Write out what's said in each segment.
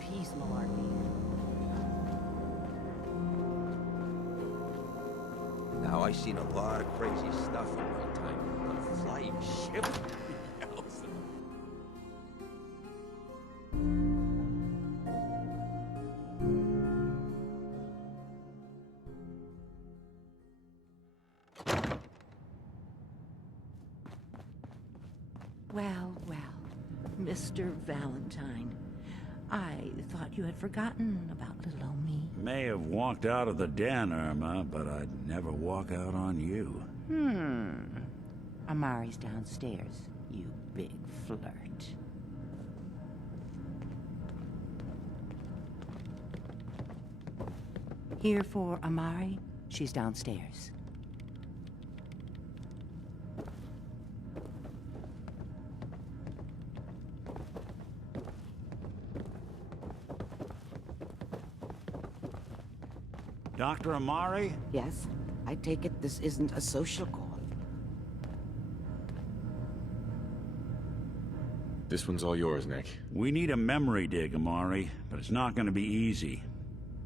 peace, malarkey. Now, I seen a lot of crazy stuff in my time, but a flying ship? Well, Mr. Valentine, I thought you had forgotten about little old me. May have walked out of the den, Irma, but I'd never walk out on you. Amari's downstairs, you big flirt. Here for Amari? She's downstairs. Dr. Amari? Yes, I take it this isn't a social call. This one's all yours, Nick. We need a memory dig, Amari, but it's not going to be easy.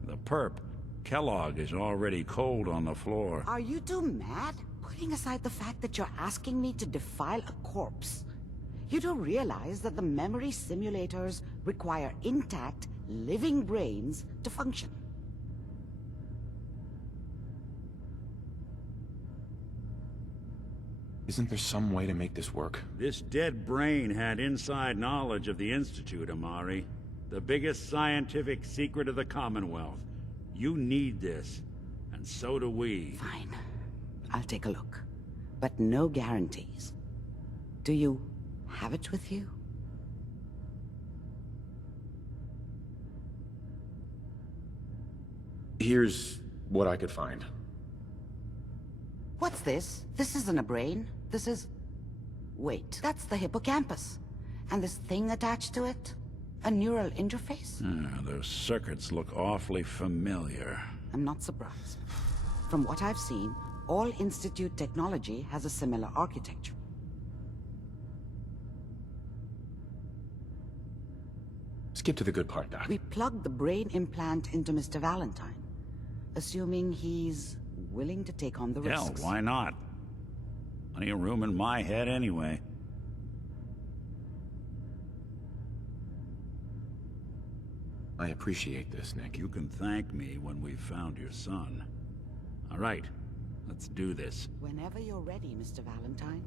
The perp, Kellogg, is already cold on the floor. Are you two mad? Putting aside the fact that you're asking me to defile a corpse, you don't realize that the memory simulators require intact, living brains to function. Isn't there some way to make this work? This dead brain had inside knowledge of the Institute, Amari. The biggest scientific secret of the Commonwealth. You need this, and so do we. Fine. I'll take a look. But no guarantees. Do you have it with you? Here's what I could find. What's this? This isn't a brain. This is... Wait, that's the hippocampus. And this thing attached to it? A neural interface? Those circuits look awfully familiar. I'm not surprised. From what I've seen, all Institute technology has a similar architecture. Skip to the good part, Doc. We plugged the brain implant into Mr. Valentine, assuming he's willing to take on the Hell, risks. why not? Plenty of room in my head anyway. I appreciate this, Nick. You can thank me when we've found your son. All right, let's do this. Whenever you're ready, Mr. Valentine.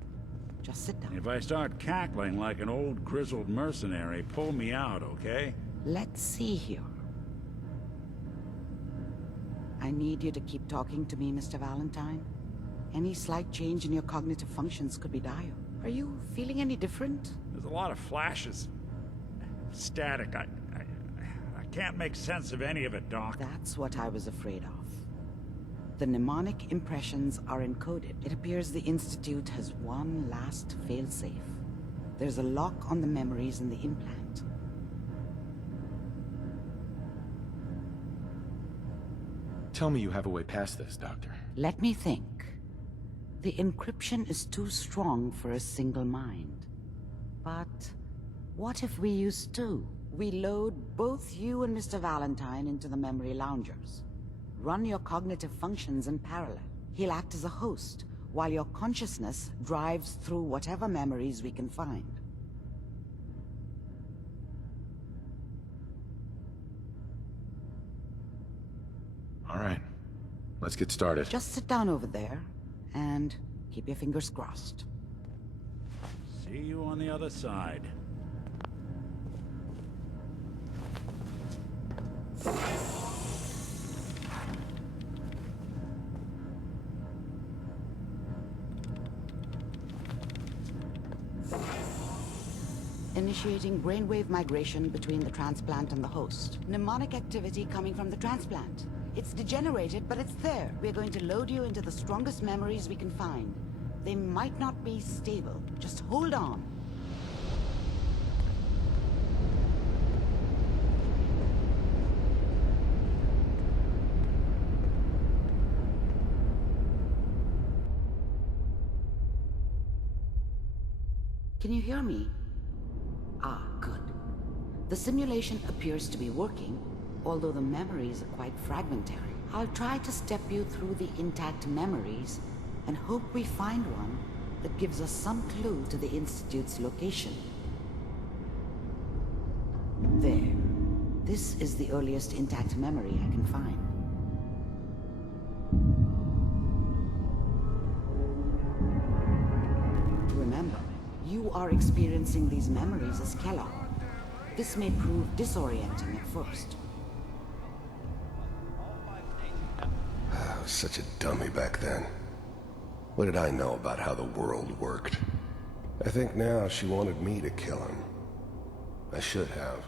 Just sit down. If I start cackling like an old grizzled mercenary, pull me out, okay? Let's see here. I need you to keep talking to me, Mr. Valentine. Any slight change in your cognitive functions could be dire. Are you feeling any different? There's a lot of flashes. Static. I can't make sense of any of it, Doc. That's what I was afraid of. The mnemonic impressions are encoded. It appears the Institute has one last failsafe. There's a lock on the memories in the implant. Tell me you have a way past this, Doctor. Let me think. The encryption is too strong for a single mind. But what if we use two? We load both you and Mr. Valentine into the memory loungers. Run your cognitive functions in parallel. He'll act as a host, while your consciousness drives through whatever memories we can find. All right. Let's get started. Just sit down over there, and keep your fingers crossed. See you on the other side. Initiating brainwave migration between the transplant and the host. Mnemonic activity coming from the transplant. It's degenerated, but it's there. We're going to load you into the strongest memories we can find. They might not be stable. Just hold on. Can you hear me? Ah, good. The simulation appears to be working, although the memories are quite fragmentary. I'll try to step you through the intact memories and hope we find one that gives us some clue to the Institute's location. There. This is the earliest intact memory I can find. Remember, you are experiencing these memories as Kellogg. This may prove disorienting at first. I was such a dummy back then. What did I know about how the world worked? I think now she wanted me to kill him. I should have.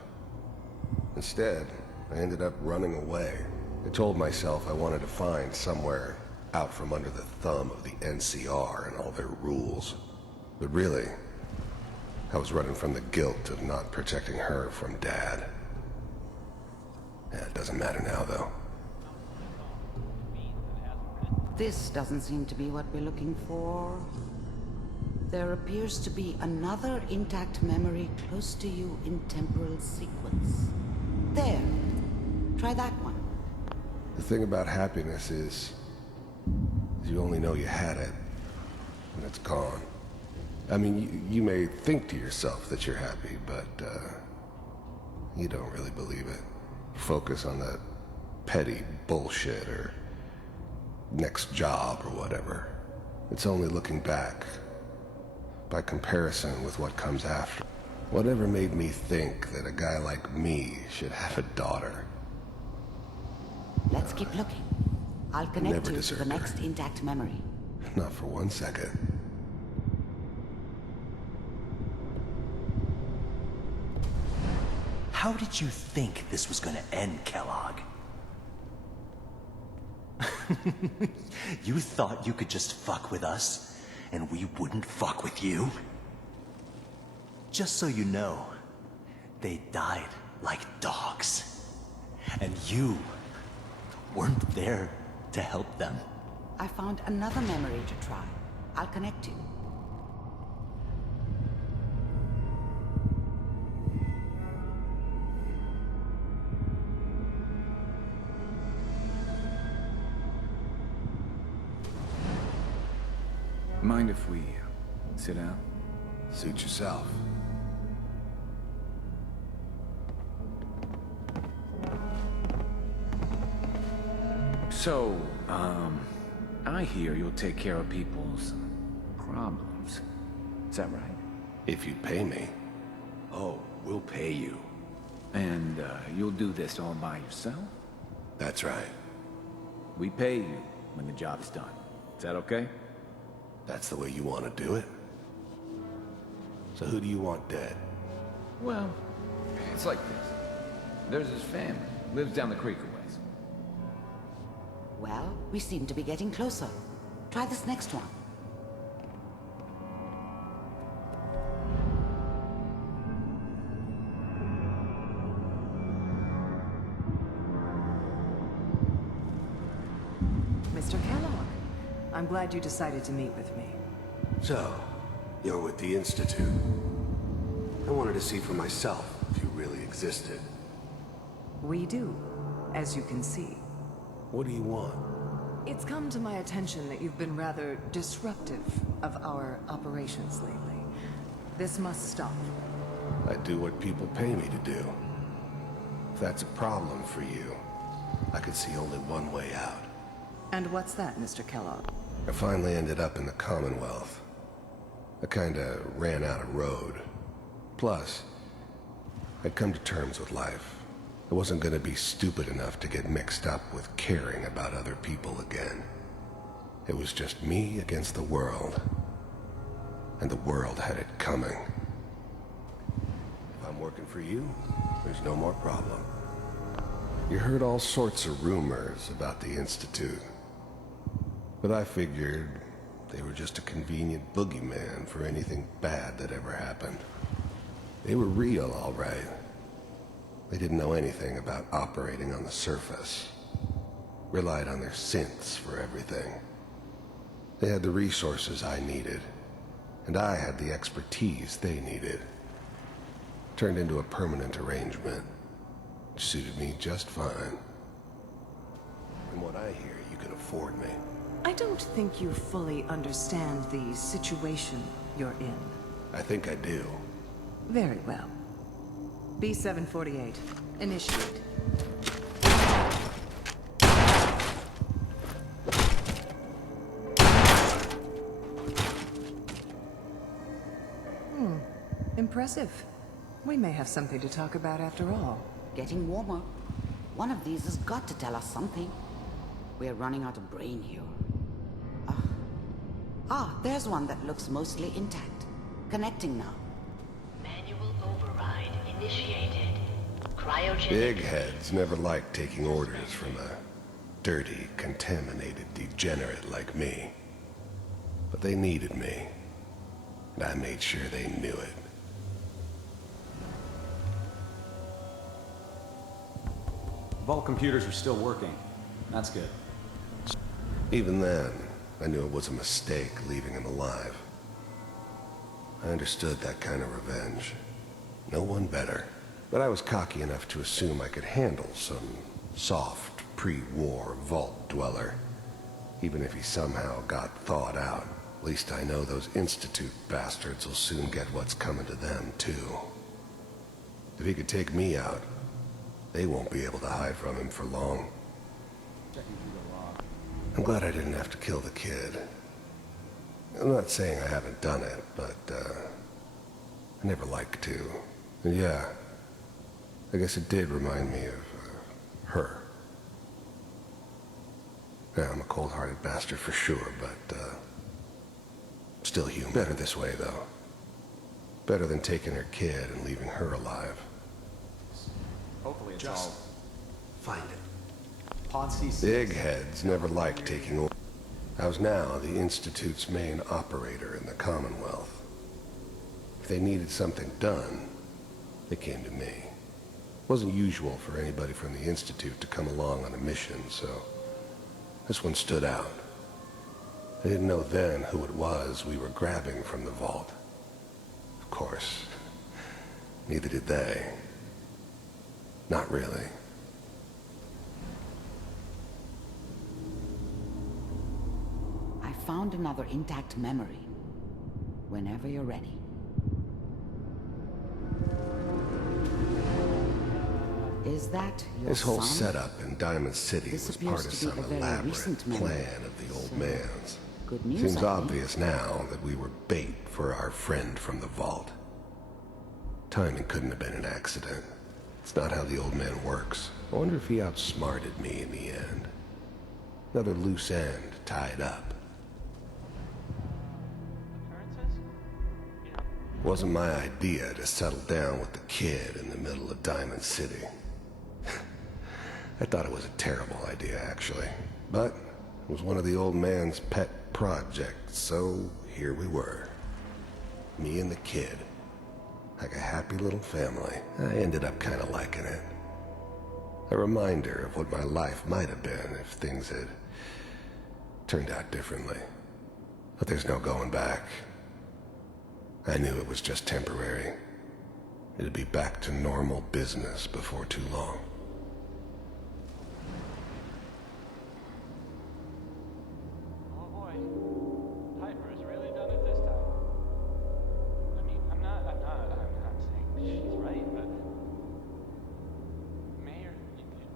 Instead, I ended up running away. I told myself I wanted to find somewhere out from under the thumb of the NCR and all their rules. But really, I was running from the guilt of not protecting her from Dad. Yeah, it doesn't matter now, though. This doesn't seem to be what we're looking for. There appears to be another intact memory close to you in temporal sequence. There. Try that one. The thing about happiness is you only know you had it when it's gone. I mean, you may think to yourself that you're happy, but you don't really believe it. Focus on that petty bullshit or next job or whatever. It's only looking back, by comparison with what comes after. Whatever made me think that a guy like me should have a daughter? Let's keep looking. I'll connect Never you to deserved the her. next intact memory. Not for 1 second. How did you think this was gonna end, Kellogg? You thought you could just fuck with us, and we wouldn't fuck with you? Just so you know, they died like dogs. And you weren't there to help them. I found another memory to try. I'll connect you. Mind if we sit down? Suit yourself. So, I hear you'll take care of people's problems. Is that right? If you pay me. Oh, we'll pay you. And you'll do this all by yourself? That's right. We pay you when the job's done. Is that okay? That's the way you want to do it? So who do you want dead? Well, it's like this. There's his family. Lives down the creek a ways. Well, we seem to be getting closer. Try this next one. Mr. Kellogg, I'm glad you decided to meet with me. So, you're with the Institute. I wanted to see for myself if you really existed. We do, as you can see. What do you want? It's come to my attention that you've been rather disruptive of our operations lately. This must stop. I do what people pay me to do. If that's a problem for you, I could see only one way out. And what's that, Mr. Kellogg? I finally ended up in the Commonwealth. I kinda ran out of road. Plus, I'd come to terms with life. I wasn't gonna be stupid enough to get mixed up with caring about other people again. It was just me against the world. And the world had it coming. If I'm working for you, there's no more problem. You heard all sorts of rumors about the Institute. But I figured they were just a convenient boogeyman for anything bad that ever happened. They were real, all right. They didn't know anything about operating on the surface. Relied on their synths for everything. They had the resources I needed, and I had the expertise they needed. turned into a permanent arrangement. It suited me just fine. From what I hear, you can afford me. I don't think you fully understand the situation you're in. I think I do. Very well. B-748, initiate. Impressive. We may have something to talk about after all. Getting warmer. One of these has got to tell us something. We're running out of brain here. There's one that looks mostly intact. Connecting now. Manual override initiated. Cryogenic. Big heads never liked taking orders from a dirty, contaminated degenerate like me. But they needed me. And I made sure they knew it. Vault computers are still working. That's good. Even then, I knew it was a mistake leaving him alive. I understood that kind of revenge. No one better. But I was cocky enough to assume I could handle some soft, pre-war vault dweller. Even if he somehow got thawed out. At least I know those Institute bastards will soon get what's coming to them, too. If he could take me out, they won't be able to hide from him for long. I'm glad I didn't have to kill the kid. I'm not saying I haven't done it, but, I never liked to. And yeah, I guess it did remind me of, her. Yeah, I'm a cold-hearted bastard for sure, but, still human. Better this way, though. Better than taking her kid and leaving her alive. Hopefully it's Just all... find it. Pod CC. Big heads never liked taking orders. I was now the Institute's main operator in the Commonwealth. If they needed something done, they came to me. It wasn't usual for anybody from the Institute to come along on a mission, so this one stood out. I didn't know then who it was we were grabbing from the vault. Of course, neither did they. Not really. I found another intact memory. Whenever you're ready. Is that your This whole son? setup in Diamond-City This was appears part of to be some a very elaborate recent memory. plan of the old So, man's. good news, Seems I think. obvious now that we were bait for our friend from the vault. Timing couldn't have been an accident. It's not how the old man works. I wonder if he outsmarted me in the end. Another loose end tied up. Wasn't my idea to settle down with the kid in the middle of Diamond-City. I thought it was a terrible idea, actually. But it was one of the old man's pet projects, so here we were. Me and the kid. Like a happy little family. I ended up kind of liking it. A reminder of what my life might have been if things had turned out differently. But there's no going back. I knew it was just temporary. It'd be back to normal business before too long. Oh boy. Piper has really done it this time. I mean, I'm not saying she's right, but... Mayor, he's gonna be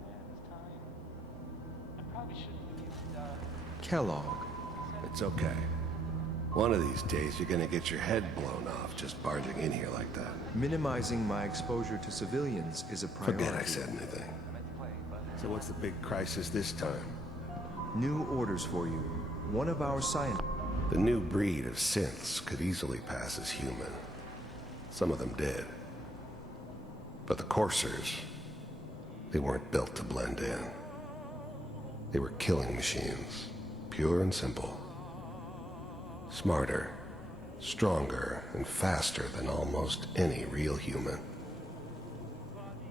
mad this time. I probably shouldn't have used, Kellogg. It's okay. One of these days, you're gonna get your head blown off just barging in here like that. Minimizing my exposure to civilians is a priority. Forget I said anything. So what's the big crisis this time? New orders for you. One of our scientists... The new breed of synths could easily pass as human. Some of them did. But the coursers, they weren't built to blend in. They were killing machines, pure and simple. Smarter, stronger, and faster than almost any real human.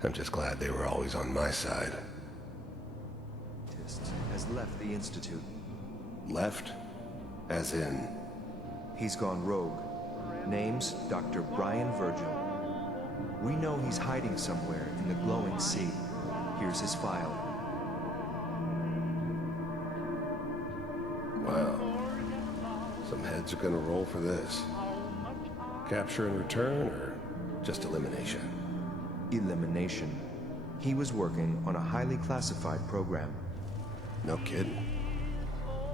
I'm just glad they were always on my side. has left the Institute. Left? As in... He's gone rogue. Name's Dr. Brian Virgil. We know he's hiding somewhere in the glowing sea. Here's his file. Wow. Some heads are gonna roll for this. Capture and return, or just elimination? Elimination. He was working on a highly classified program. No kidding.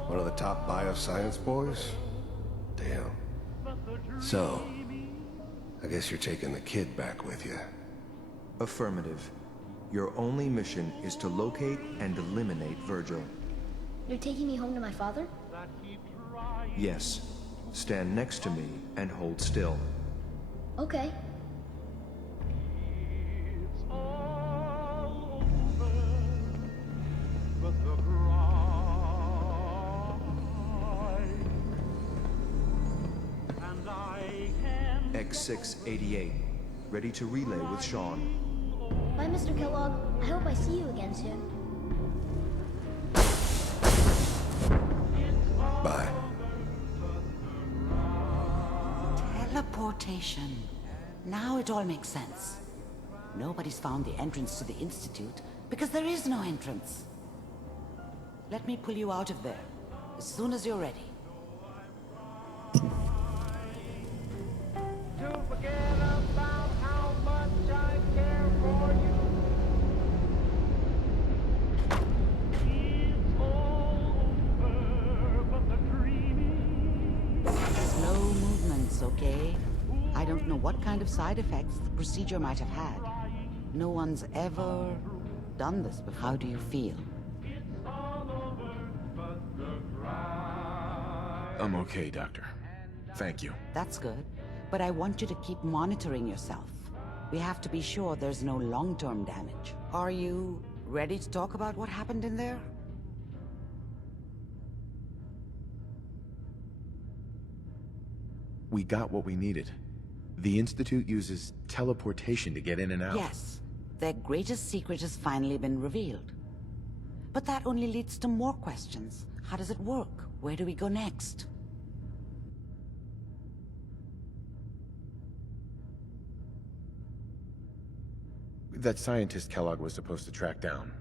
One of the top bioscience boys? Damn. So, I guess you're taking the kid back with you. Affirmative. Your only mission is to locate and eliminate Virgil. You're taking me home to my father? Yes. Stand next to me and hold still. Okay. X688. Ready to relay with Sean. Bye, Mr. Kellogg. I hope I see you again soon. Bye. Teleportation. Now it all makes sense. Nobody's found the entrance to the Institute because there is no entrance. Let me pull you out of there as soon as you're ready. To forget about how much I care for you. It's all over, but the dreaming. Slow movements, okay? I don't know what kind of side effects the procedure might have had. No one's ever done this before. How do you feel? I'm okay, Doctor. Thank you. That's good. But I want you to keep monitoring yourself. We have to be sure there's no long-term damage. Are you ready to talk about what happened in there? We got what we needed. The Institute uses teleportation to get in and out. Yes. Their greatest secret has finally been revealed. But that only leads to more questions. How does it work? Where do we go next? That scientist Kellogg was supposed to track down.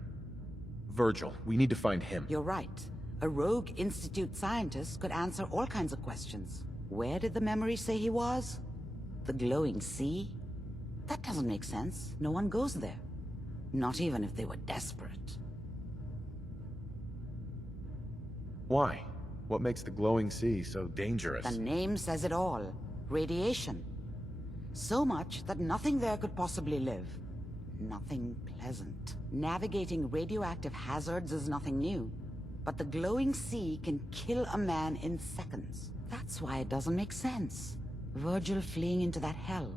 Virgil, we need to find him. You're right. A rogue Institute scientist could answer all kinds of questions. Where did the memory say he was? The glowing sea? That doesn't make sense. No one goes there. Not even if they were desperate. Why? What makes the glowing sea so dangerous? The name says it all. Radiation. So much that nothing there could possibly live. Nothing pleasant. Navigating radioactive hazards is nothing new. But the glowing sea can kill a man in seconds. That's why it doesn't make sense. Virgil fleeing into that hell.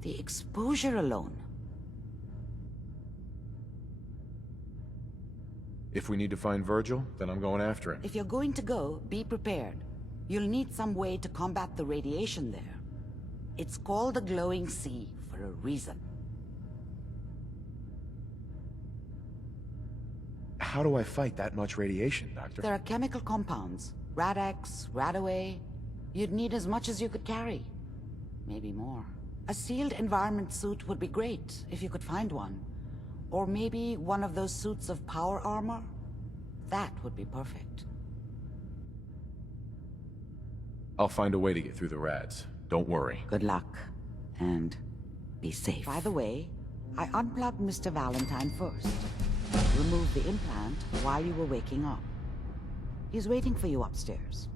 The exposure alone. If we need to find Virgil, then I'm going after him. If you're going to go, be prepared. You'll need some way to combat the radiation there. It's called the glowing sea for a reason. How do I fight that much radiation, Doctor? There are chemical compounds. Rad-X, Radaway. You'd need as much as you could carry. Maybe more. A sealed environment suit would be great, if you could find one. Or maybe one of those suits of power armor? That would be perfect. I'll find a way to get through the rads. Don't worry. Good luck. And be safe. By the way, I unplugged Mr. Valentine first. Removed the implant while you were waking up. He's waiting for you upstairs.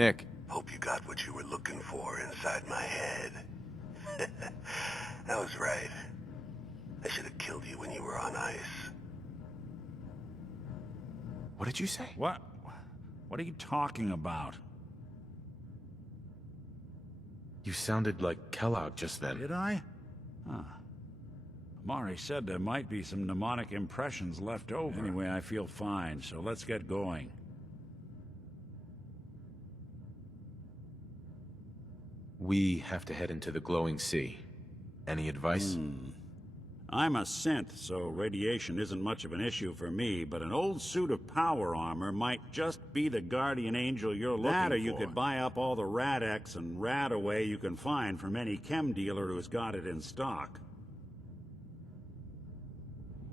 Nick. Hope you got what you were looking for inside my head. I was right. I should have killed you when you were on ice. What did you say? What are you talking about? You sounded like Kellogg just then. Did I? Huh. Amari said there might be some mnemonic impressions left over. Anyway, I feel fine, so let's get going. We have to head into the glowing sea. Any advice? I'm a synth, so radiation isn't much of an issue for me, but an old suit of power armor might just be the guardian angel you're looking for. That, or you could buy up all the Rad-X and Rad-Away you can find from any chem dealer who's got it in stock.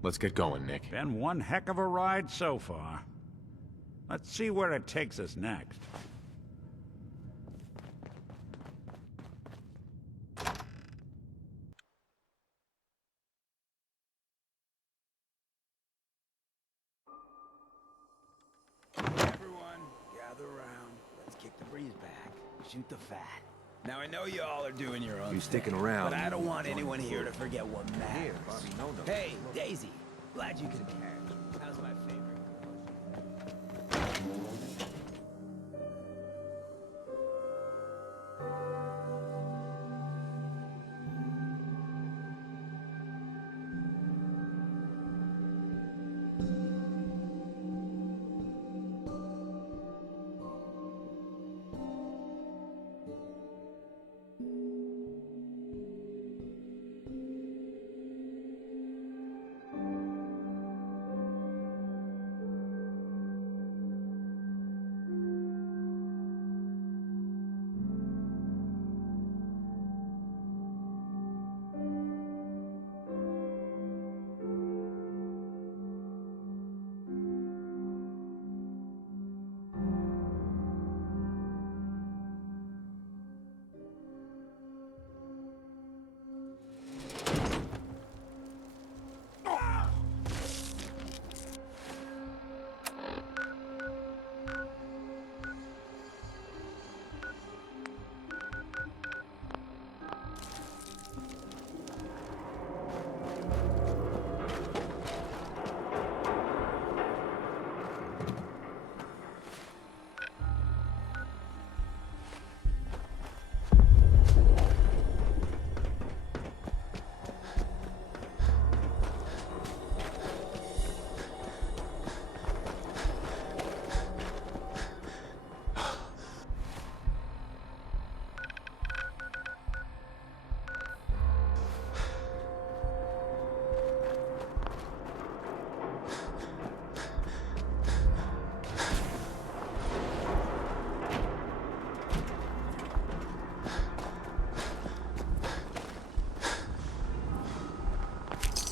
Let's get going, Nick. Been one heck of a ride so far. Let's see where it takes us next. Everyone, gather around. Let's kick the breeze back. Shoot the fat. Now, I know you all are doing your own You sticking thing, around, but I don't want join anyone the here to group. forget what matters. Bobby, no. Hey, Daisy. Glad you could catch. How's my favorite?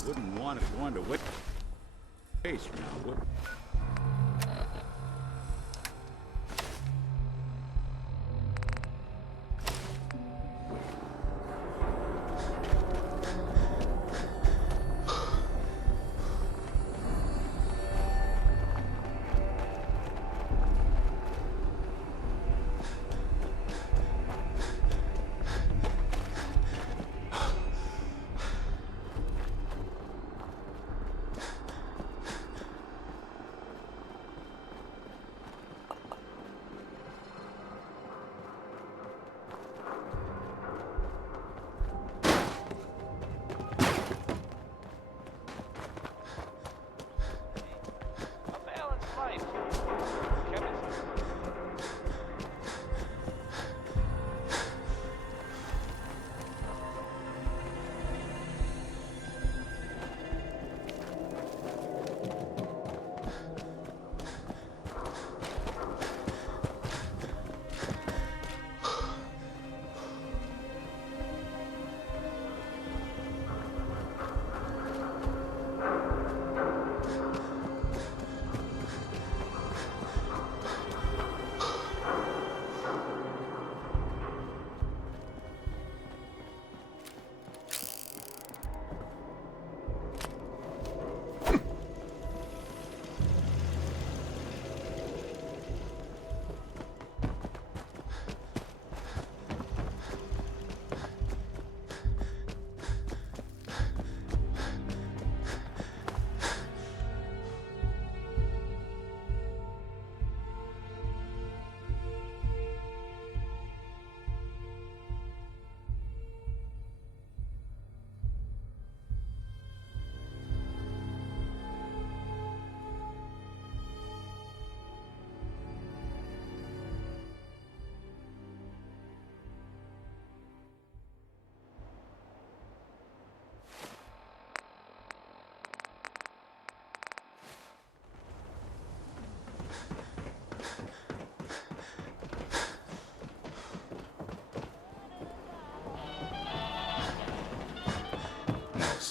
Wouldn't want it going to waste now, would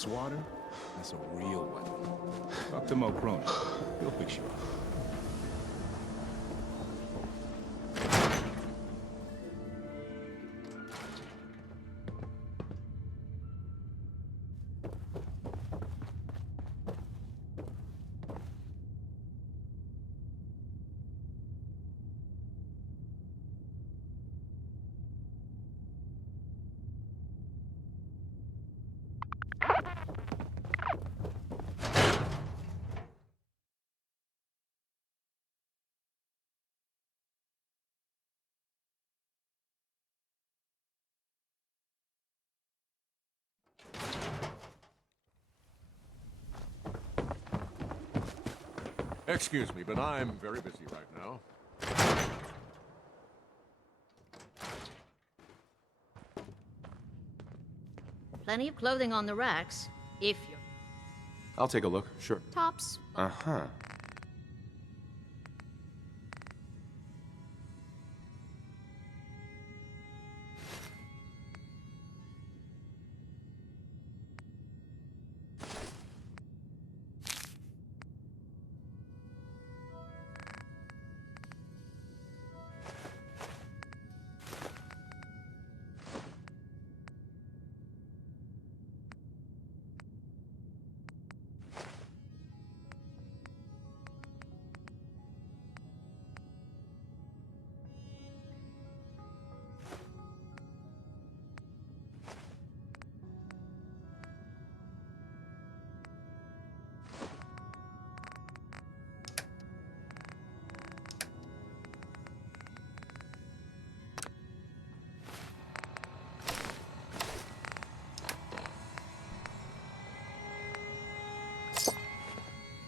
swatter, that's a real weapon. Talk to Mo Cronin. He'll fix you up. Excuse me, but I'm very busy right now. Plenty of clothing on the racks, if you're... I'll take a look, sure. Tops. Uh-huh.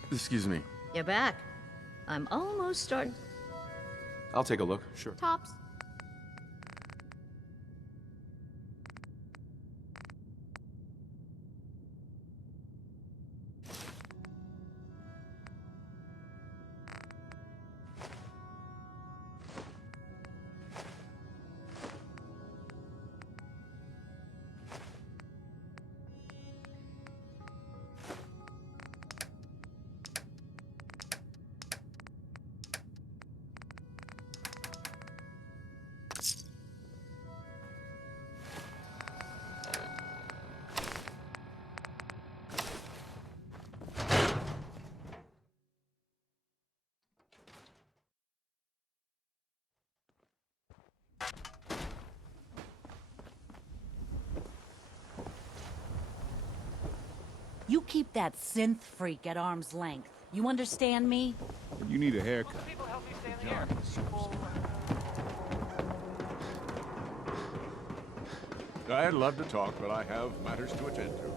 Excuse me. You're back. I'm almost starting... I'll take a look, sure. Tops. You keep that synth freak at arm's length. You understand me? You need a haircut. I'd love to talk, but I have matters to attend to.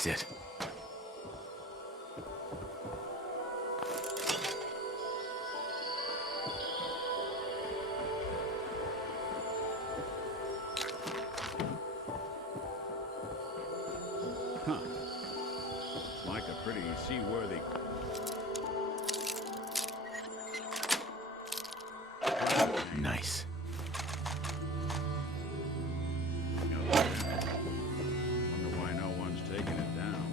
Sit. Huh. It's like a pretty seaworthy... Nice. Wonder why no one's taking it down.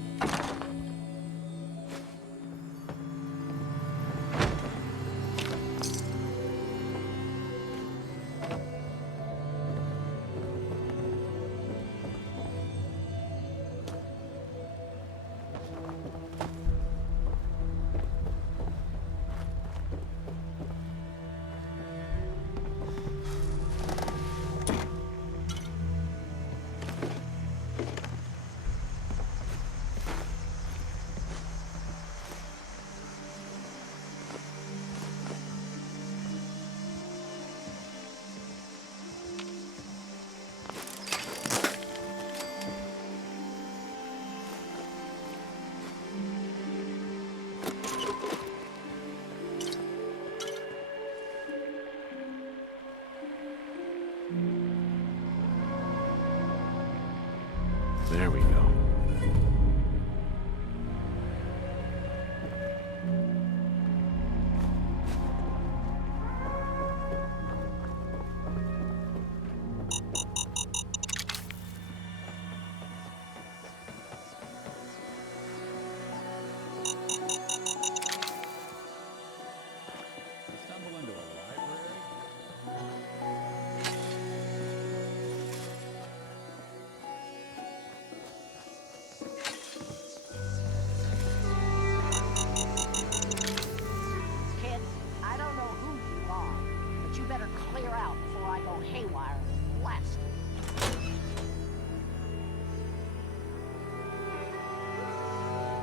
There we go. Stumble into a library? Kid, I don't know who you are, but you better clear out before I go haywire and blast you.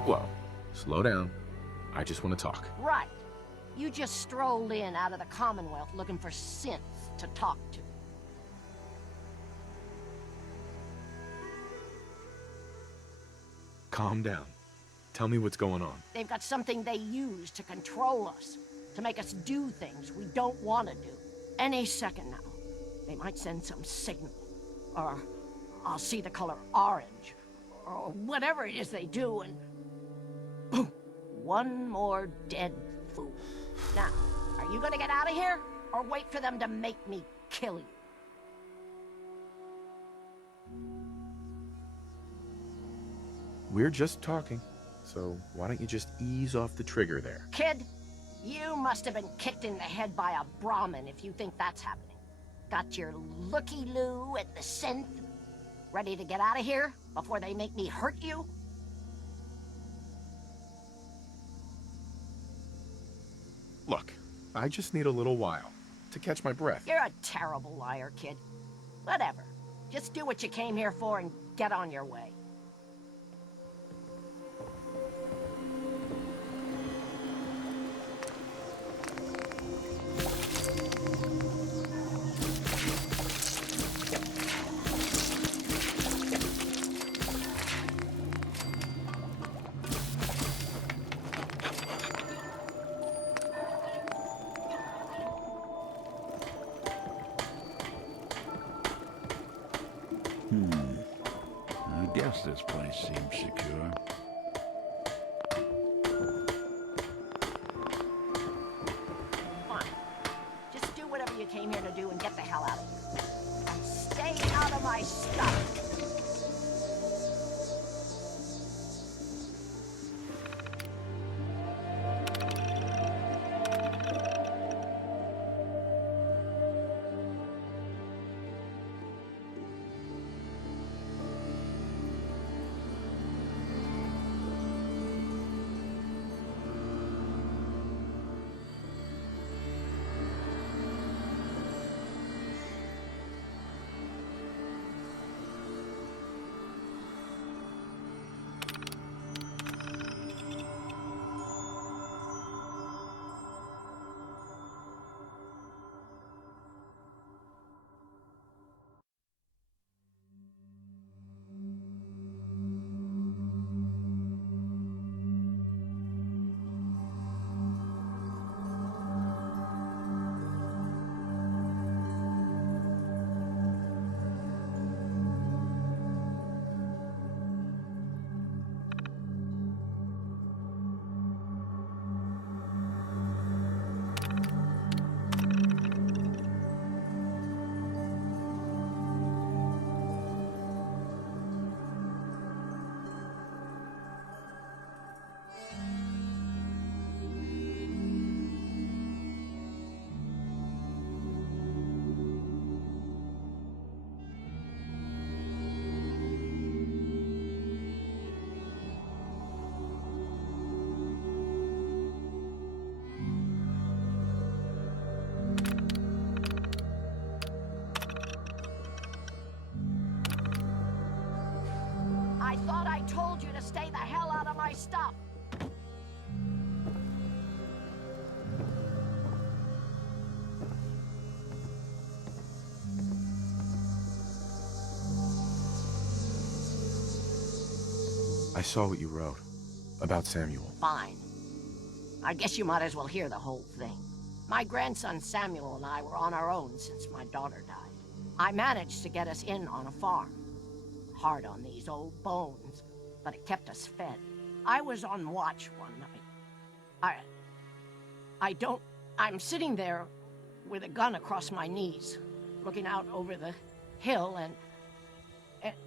Whoa. Slow down. I just want to talk. Right. You just strolled in out of the Commonwealth looking for synths to talk to. Calm down. Tell me what's going on. They've got something they use to control us, to make us do things we don't want to do. Any second now, they might send some signal, or I'll see the color orange, or whatever it is they do, and boom, one more dead fool. Now, are you gonna get out of here, or wait for them to make me kill you? We're just talking, so why don't you just ease off the trigger there? Kid, you must have been kicked in the head by a Brahmin if you think that's happening. Got your looky-loo at the synth? Ready to get out of here before they make me hurt you? Look, I just need a little while to catch my breath. You're a terrible liar, kid. Whatever. Just do what you came here for and get on your way. I guess this place seems secure. Fine. Just do whatever you came here to do and get the hell out of here. And stay out of my stuff. told you to stay the hell out of my stuff. I saw what you wrote about Samuel. Fine. I guess you might as well hear the whole thing. My grandson Samuel and I were on our own since my daughter died. I managed to get us in on a farm. Hard on these old bones, but it kept us fed. I was on watch one night. I'm sitting there with a gun across my knees, looking out over the hill,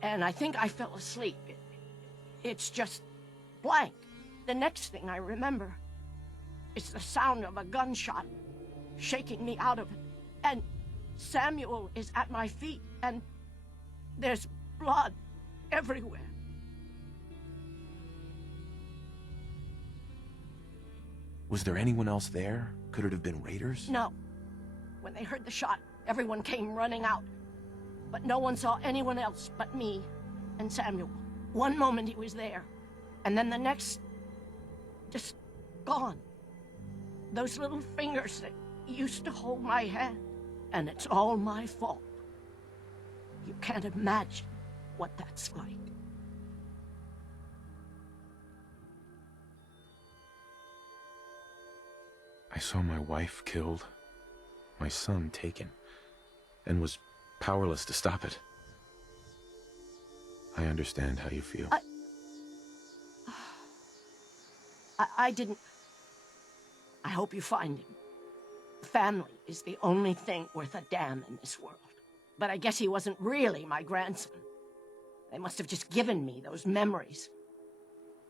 and I think I fell asleep. It's just blank. The next thing I remember is the sound of a gunshot shaking me out of it. And Samuel is at my feet, and there's blood everywhere. Was there anyone else there? Could it have been raiders? No. When they heard the shot, everyone came running out. But no one saw anyone else but me and Samuel. One moment he was there, and then the next, just gone. Those little fingers that used to hold my hand, and it's all my fault. You can't imagine what that's like. I saw my wife killed, my son taken, and was powerless to stop it. I understand how you feel. I didn't... I hope you find him. Family is the only thing worth a damn in this world. But I guess he wasn't really my grandson. They must have just given me those memories.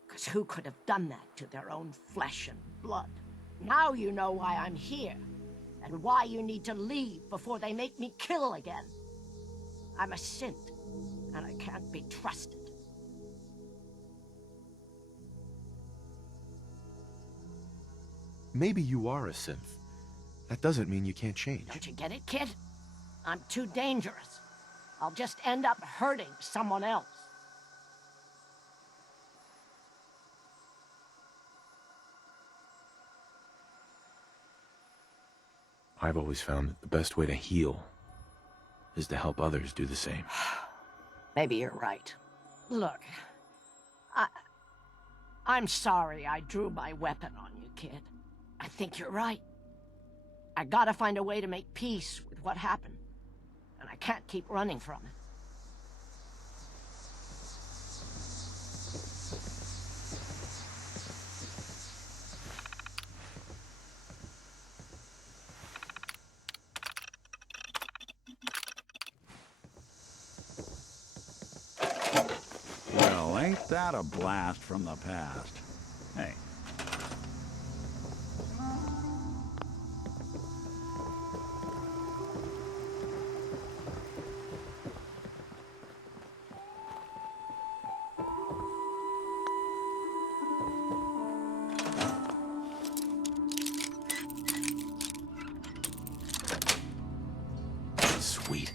Because who could have done that to their own flesh and blood? Now you know why I'm here, and why you need to leave before they make me kill again. I'm a synth, and I can't be trusted. Maybe you are a synth. That doesn't mean you can't change. Don't you get it, kid? I'm too dangerous. I'll just end up hurting someone else. I've always found that the best way to heal is to help others do the same. Maybe you're right. Look, I'm sorry I drew my weapon on you, kid. I think you're right. I gotta find a way to make peace with what happened. And I can't keep running from it. Well, ain't that a blast from the past? Hey. Sweet.